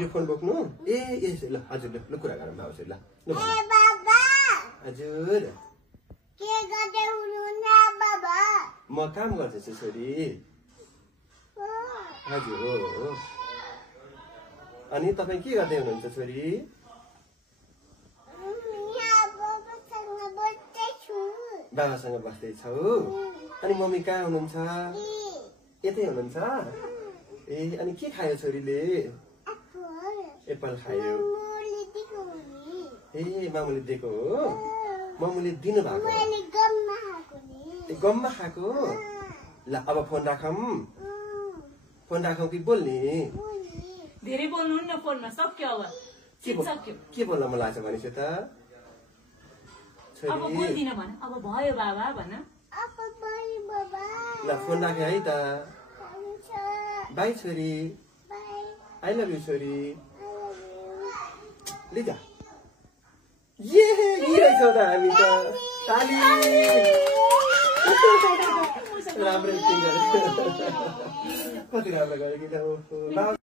यो फोन बोक्नु ए ल हजुर ल कुरा गरौँ हजुर ल हजुर के गर्दै हुनुहुन्छ बाबा म काम गर्दैछु छोरी हजुर हो अनि तपाईँ के गर्दै हुनुहुन्छ छोरी बाबासँग बस्दैछौ अनि मम्मी कहाँ हुनुहुन्छ यतै हुनुहुन्छ ए अनि के खायो छोरीले एप्पल खायो ए मामुले दिएको हो मामुले दिनु भएको गममा खाएको ल अब फोन राखौँ कि बोल्ने धेरै बोल्नु न फोनमा सक्यो अब के बोल्न मन लाग्छ भनेपछि त अब बोल्दिन भन अब भयो बाबा भन ल फोन राखे है त बाई छोरी आई लभ यु छोरी लिजा ये रहेछौ त हामी त ताली राम्रो कति राम्रो गरेको